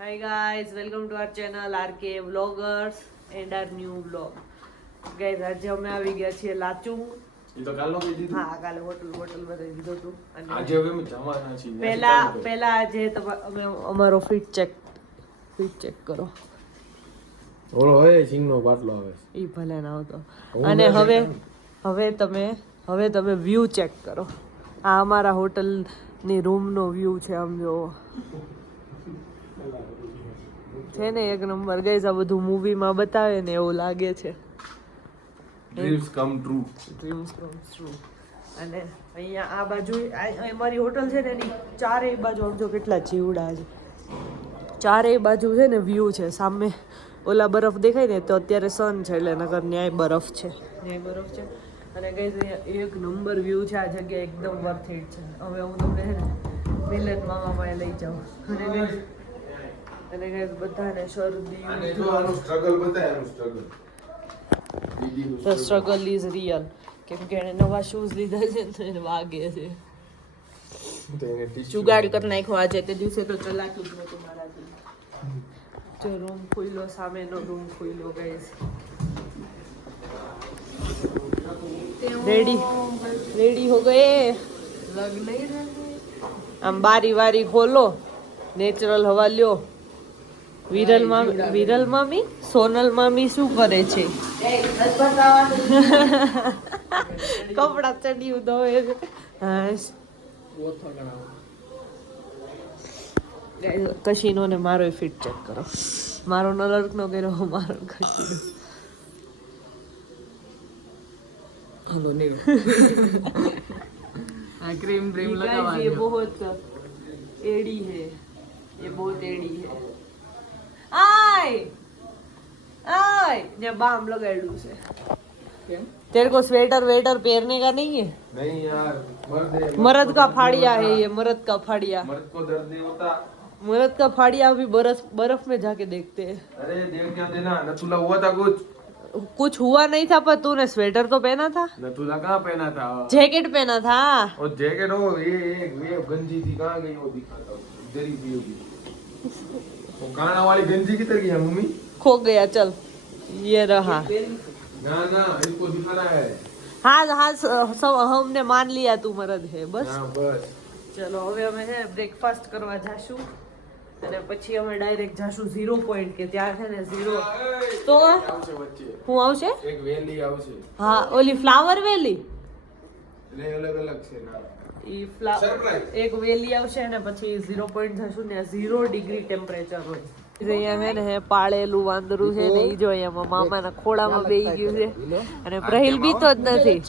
Hi guys, welcome to our channel RK Vloggers and our new vlog. Guys, આજે અમે આવી ગયા છીએ લાચુંગ. એ તો કાલનો કહી દીધું. હા, કાલે હોટલ બતાવી દીધું હતું. અને આજે હવે અમે જવાના છીએ. પહેલા આજે અમે અમારો ફિટ ચેક કરો. ઓલો હોય સિંગનો બાટલો આવે. ઈ ભલે ના આવતો. અને હવે તમે વ્યૂ ચેક કરો. આ અમારા હોટલની રૂમનો વ્યૂ છે, આમ જો છે ને એક નંબર. ગાઈસ, આ બધું મૂવીમાં બતાવે ને એવું લાગે છે. Dreams come true. અને અહીંયા આ બાજુ અમારી હોટલ છે ને એની ચારેય બાજુ આમ જો કેટલા જીવડા છે. ચારેય બાજુ છે ને વ્યૂ છે. સામે ઓલા બરફ દેખાય ને તો અત્યારે સન છે એટલે નગર ન્યાય બરફ છે. અને ગાઈસ અહીંયા એક નંબર વ્યૂ છે. આ જગ્યા એકદમ વર્થ ઇટ છે. હવે હું તમને છે ને વિલન મામામાં લઈ જાઉં. અને ગાઈસ બધાને શરદી આનું સ્ટ્રગલ બતાય, આનું struggle. The struggle is real. કેમ કે એને નવા શૂઝ લીધા છે તો એને વાગે છે. જુગાડ કરી નાખ્યો આજે. તે દિવસે તો ચલાક્યું જ નતું મારાથી. જો રૂમ ખુલ્લો, સામેનો રૂમ ખુલ્લો. ગાઈસ રેડી હો ગયે. લગ નહીં રહે. આમ બારી વારી ખોલો, નેચરલ હવા લ્યો. વિરલ મામી સોનલ મામી શું કરે છે? કપડા ચડ્યું ધોવે છે. કશીનો ને મારો ફિટ ચેક કરો. મારો નલર્ક નો કર્યો, મારો કશીનો. हेलो नहीं क्रीम क्रीम लगा ये बहुत एड़ी है, ये बहुत एड़ी है. आय ये बाम लगाड़ू से. तेरे को स्वेटर वेटर पहनने का नहीं है? नहीं यार, मर्द का फाड़िया है ये. मर्द का फाड़िया. मर्द को दर्द नहीं होता. मर्द का फाड़िया अभी बर्फ में जाके देखते हैं. अरे देख क्या देना, नथुला हुआ था कुछ हुआ नहीं था, पर तूने स्वेटर तो पहना था. नथुला कहाँ पहना था? जैकेट पहना था. और जैकेट हो ये गंजी थी, कहाँ गई वो दिखाता हूँ. इधर ही थी होगी. वो काना वाली गंजी किधर गई है मम्मी? खो गया. चल ये रहा. ना इसको दिखाना है. हाँ सब हमने मान लिया तू मर्द है. बस हाँ बस. ચલો હવે અમે છે બ્રેકફાસ્ટ કરવા જાશું અને પછી અમે ડાયરેક્ટ જાશું 0 પોઈન્ટ કે ત્યાં છે ને 0 તો આવશે વચ્ચે. હું આવશે? એક વેલી આવશે. હા, ઓલી ફ્લાવર વેલી. એટલે અલગ છે ના. ઈ એક વેલી આવશે અને પછી 0 પોઈન્ટ જશું ને 0 ડિગ્રી ટેમ્પરેચર હોય. અહીંયા છે ને પાળેલું વાંદરું છે ને ઈ જો અહીંયા મામાના ખોળામાં બેહી ગયું છે અને પ્રહિલ બીતો જ નથી.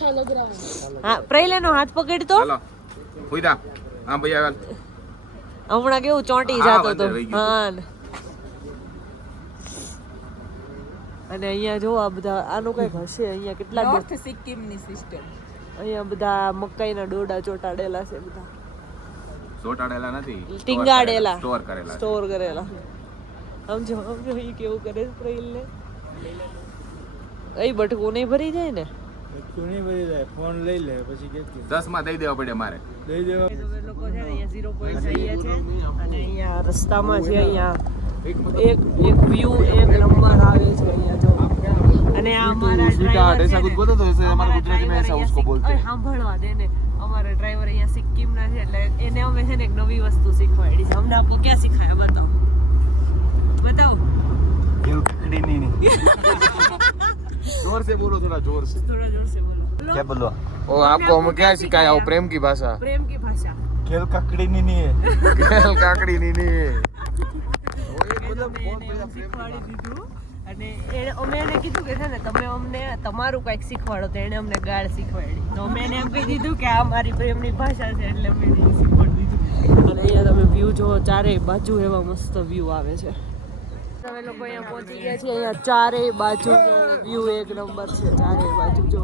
હા, પ્રહિલ એનો હાથ પકડતો. ઉઈદા હા ભૈયા હમણાં કેવું ચોંટી જતો હતો. હા, અને અહીંયા જો આ બધા આનું કઈક હશે. અહીંયા કેટલા नॉर्थ सिक्किम ની સિસ્ટમ. અહીંયા બધા મકાઈના ડોડા ચોટાડેલા છે. બધા ચોટાડેલા નથી, ટીંગાડેલા, સ્ટોર કરેલા. સમજો ઈ કેવું કરે પ્રેલ ને. એ બટકું નહીં ભરી જાય ને. નહીં ભરી જાય. ફોન લઈ લે પછી કે 10 માં દઈ દેવા પડે મારે. દઈ દેવા. લોકો છે ને અહીંયા 0 પોઈન્ટ જઈએ છે અને અહીંયા રસ્તામાં છે. અહીંયા એક વ્યૂ એક નંબર આવે છે. અહીંયા જો અને આ અમારા ડ્રાઈવર ऐसा कुछ बोलते तो ऐसे हमारे गुजराती में ऐसा उसको बोलते हैं. સાંભળવા દે ને. અમારા ડ્રાઈવર અહીંયા સિક્કિમના છે એટલે એને અમે છે ને એક નવી વસ્તુ શીખવાડી છે. અમને આપકો ક્યાં શીખાયા? बताओ नहीं जोर से बोलो, थोड़ा जोर से बोलो. क्या बोलो? ओ आपको हम क्या सिखाया? वो प्रेम की भाषा. प्रेम की भाषा. ખેલ કકડી ની હે. खेल काकड़ी नहीं શીખવાડી દીધું અને અમે એને કીધું કે છે ને તમે અમને તમારું કંઈક શીખવાડો. તો એને અમને ગાળ શીખવાડી. તો અમે એને એમ કહી દીધું કે આ મારી પ્રેમની ભાષા છે એટલે અમે એને શીખવાડી દીધું. અને અહીંયા તમે વ્યૂ જો ચારેય બાજુ એવા મસ્ત વ્યૂ આવે છે. તમે લોકો અહીંયા પહોંચી ગયા છીએ. અહીંયા ચારેય બાજુ વ્યૂ એક નંબર છે. ચારેય બાજુ જો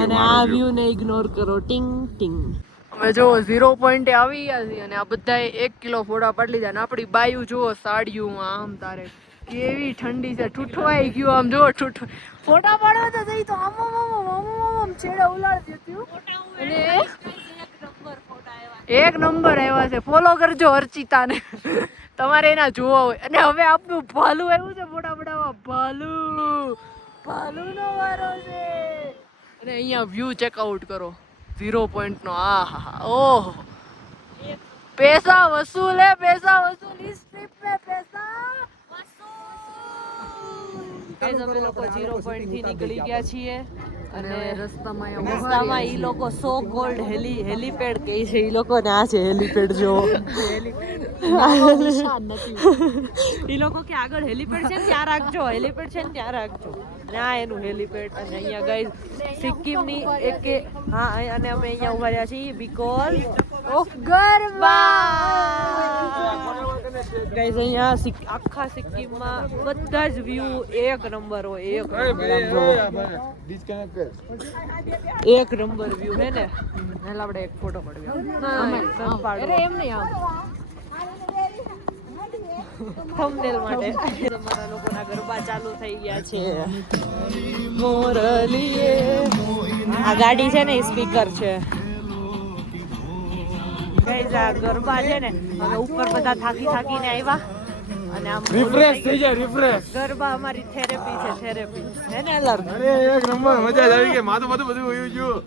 અને આ વ્યૂ ને ઇગ્નોર કરો. ટિંગ ટિંગ. અમે જો 0 પોઈન્ટે આવી ગયા છીએ અને આ બધાએ 1 કિલો ફોટા પાડી લીધા. અને આપણી બાયુ જુઓ સાડિયું આમ તારે કેવી ઠંડી છે. ઠૂઠવાઈ ગયું આમ જો. ફોટા પાડવા તો જઈ તો આમ છેડા ઉલાડી દેતી. અને એક નંબર આવ્યા છે. ફોલો કરજો અર્ચિતાને તમારે એના જોવા હોય. અને હવે આપણું ભાલું આવ્યું છે મોટા મોટામાં ભાલુનો વારો છે. અને અહીંયા વ્યૂ ચેકઆઉટ કરો 0 પોઈન્ટ નો. આ હા ઓહ પૈસા વસૂલ હે પૈસા વસૂલ इस ट्रिप पे पैसा વસૂલ. અમે લોકો 0 પોઈન્ટ થી નીકળી ગયા છીએ અને રસ્તામાં ઈ લોકો સો કોલ્ડ હેલીપેડ કહે છે ઈ લોકો ને. આ છે હેલીપેડ જો ઈ લોકો કે આગળ હેલીપેડ છે ને ત્યાં રાખજો હેલીપેડ છે ને ત્યાં રાખજો. અને આ એનું હેલીપેડ. અને અહીંયા ગાઈસ સિક્કિમની એક હા અને અમે અહીંયા ઉભા રહ્યા છીએ બીકોઝ ઓફ ગરબા. ગાઈસ અહીંયા આખા સિક્કિમમાં બધા જ વ્યૂ એક નંબર હોય. એક નંબર વ્યૂ હે ને. હાલ આપણે એક ફોટો પાડવી. એમ નહીં આમ થંબનેલ માટે. તમારા લોકોના ગરબા ચાલુ થઈ ગયા છે. મોરલીએ આ ગાડી છે ને સ્પીકર છે. ગાઈસ આ ગરબા છે ને અમે ઉપર બધા થાકીને આવ્યા અને આમ રિફ્રેશ થઈ જાય રિફ્રેશ. ગરબા અમારી થેરેપી છે થેરેપી હે ને અલર. અરે એક નંબર મજા જ આવી ગઈ. માથું બધું વયું ગયું.